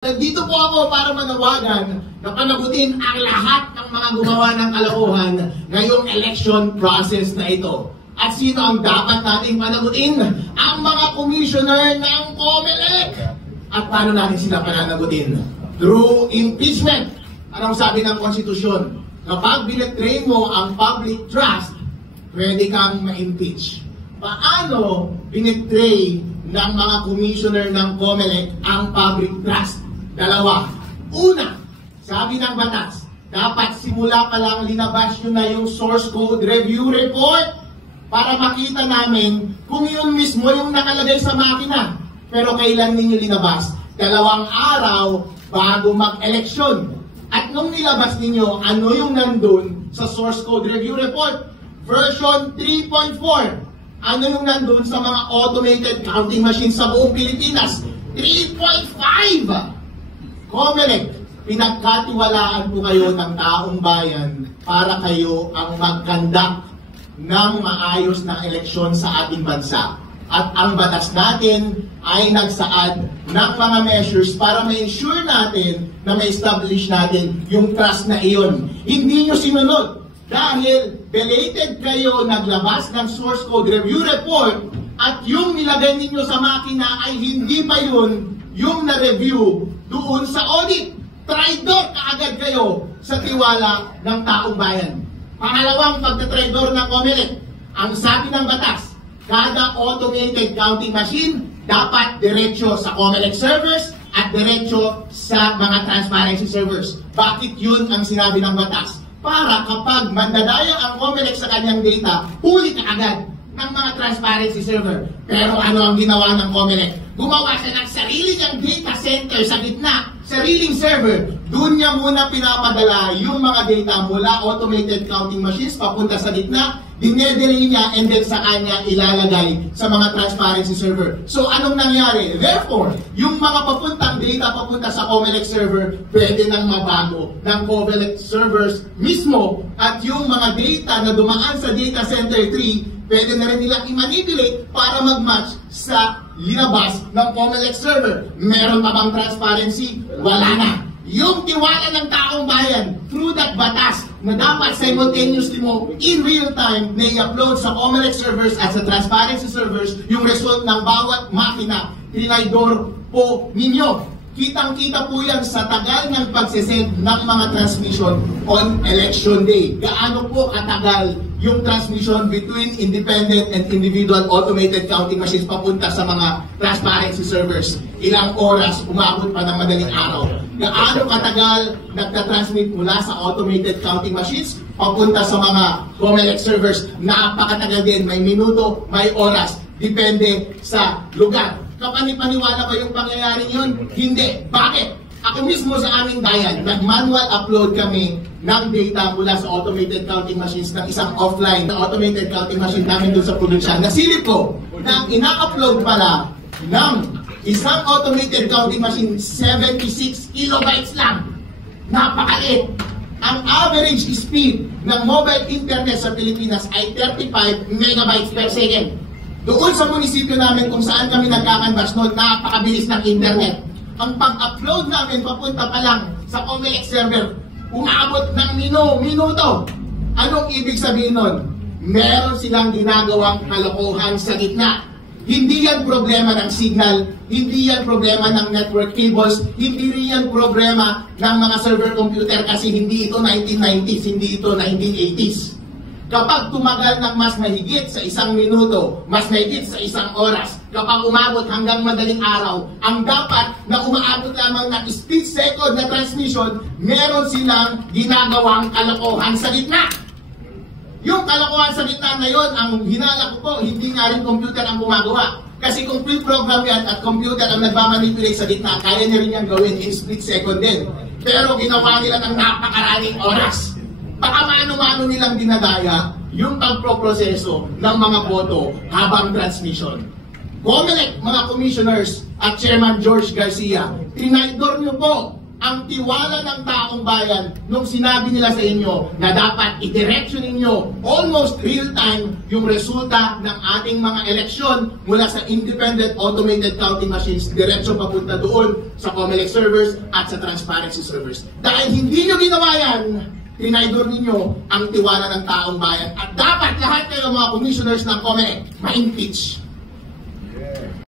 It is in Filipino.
Nandito po ako para manawagan na panagutin ang lahat ng mga gumawa ng kalokohan ngayong election process na ito. At sino ang dapat nating panagutin? Ang mga commissioner ng COMELEC. At paano natin sila pananagutin? Through impeachment. Anong sabi ng konstitusyon? Kapag binetray mo ang public trust, pwede kang ma-impeach. Paano binetray ng mga commissioner ng COMELEC ang public trust? Dalawa. Una, sabi ng batas, dapat simula pa lang linabas nyo na yung source code review report para makita namin kung yun mismo yung nakalagay sa makina. Pero kailan ninyo linabas? 2 araw bago mag-eleksyon. At nung nilabas ninyo, ano yung nandun sa source code review report? Version 3.4. Ano yung nandun sa mga automated counting machines sa buong Pilipinas? 3.5! COMELEC, pinagkatiwalaan po kayo ng taong bayan para kayo ang mag-conduct ng maayos na eleksyon sa ating bansa. At ang batas natin ay nagsaad ng mga measures para ma-ensure natin na ma-establish natin yung trust na iyon. Hindi nyo sinunod dahil belated kayo naglabas ng source code review report at yung nilagay ninyo sa makina ay hindi pa yun yung na-review doon sa audit. Traidor kaagad kayo sa tiwala ng taong bayan. Pangalawang pagtatraidor ng COMELEC, ang sabi ng batas, kada automated counting machine dapat diretso sa COMELEC servers at diretso sa mga transparency servers. Bakit yun ang sinabi ng batas? Para kapag mandadaya ang COMELEC sa kanyang data, huli ka agad ng mga transparency server. Pero ano ang ginawa ng COMELEC? Gumawa siya ng sarili niyang data center sa gitna, sariling server. Doon niya muna pinapadala yung mga data mula automated counting machines papunta sa gitna, dinedelay niya and then sa kanya ilalagay sa mga transparency server. So anong nangyari? Therefore, yung mga papuntang data papunta sa COMELEC server, pwede nang mabago ng COMELEC servers mismo at yung mga data na dumaan sa data center 3, pwede na rin nilang i-manipulate para mag-match sa linabas ng COMELEC server. Meron pa bang transparency? Wala na. Yung tiwala ng taong bayan through that batas na dapat simultaneously mo in real time na i-upload sa COMELEC servers at sa transparency servers yung result ng bawat makina, tinaydor po ninyo. Kitang-kita po yan sa tagal ng pagsisend ng mga transmission on election day. Gaano po katagal yung transmission between independent and individual automated counting machines papunta sa mga transparency servers? Ilang oras, umabot pa ng madaling araw. Gaano katagal nagtatransmit mula sa automated counting machines papunta sa mga COMELEC servers? Napakatagal din, may minuto, may oras. Depende sa lugar. Kapani-paniwala ba yung pangyayari yun? Hindi. Bakit? Ako mismo sa aming bayan, nag-manual upload kami ng data mula sa automated counting machines ng isang offline na automated counting machine namin doon sa probinsya. Nasilip ko na ina-upload pala ng isang automated counting machine 76 kilobytes lang. Napakaliit. Ang average speed ng mobile internet sa Pilipinas ay 35 megabytes per second. Doon sa munisipyo namin kung saan kami nagkakanvas noon, napakabilis ng internet. Ang pag-upload namin papunta pa lang sa COMELEC server, umabot ng minuto. Anong ibig sabihin nun? Meron silang ginagawang kalokohan sa gitna. Hindi yan problema ng signal, hindi yan problema ng network cables, hindi rin yan problema ng mga server computer kasi hindi ito 1990s, hindi ito 1980s. Kapag tumagal ng mas mahigit sa 1 minuto, mas mahigit sa 1 oras, kapag umabot hanggang madaling araw, ang dapat na umaabot lamang ng split second na transmission, meron silang ginagawang kalokohan sa gitna. Yung kalokohan sa gitna na yon, ang hinala ko po, hindi nga rin computer ang gumagawa. Kasi kung pre-program yan at computer ang nagmamanipulate sa gitna, kaya niya rin yan gawin in split second din. Pero ginawa nila ng napakaraming oras. Baka mano-mano nilang dinadaya yung pagproproseso ng mga boto habang transmission. COMELEC, mga commissioners at Chairman George Garcia, tinaydor nyo po ang tiwala ng taong bayan nung sinabi nila sa inyo na dapat i-direction ninyo almost real-time yung resulta ng ating mga eleksyon mula sa independent automated counting machines diretso papunta doon sa COMELEC servers at sa transparency servers. Dahil hindi nyo ginawa yan, tinaydor ninyo ang tiwala ng taong bayan at dapat lahat kayo mga commissioners ng COMELEC ma-impeach.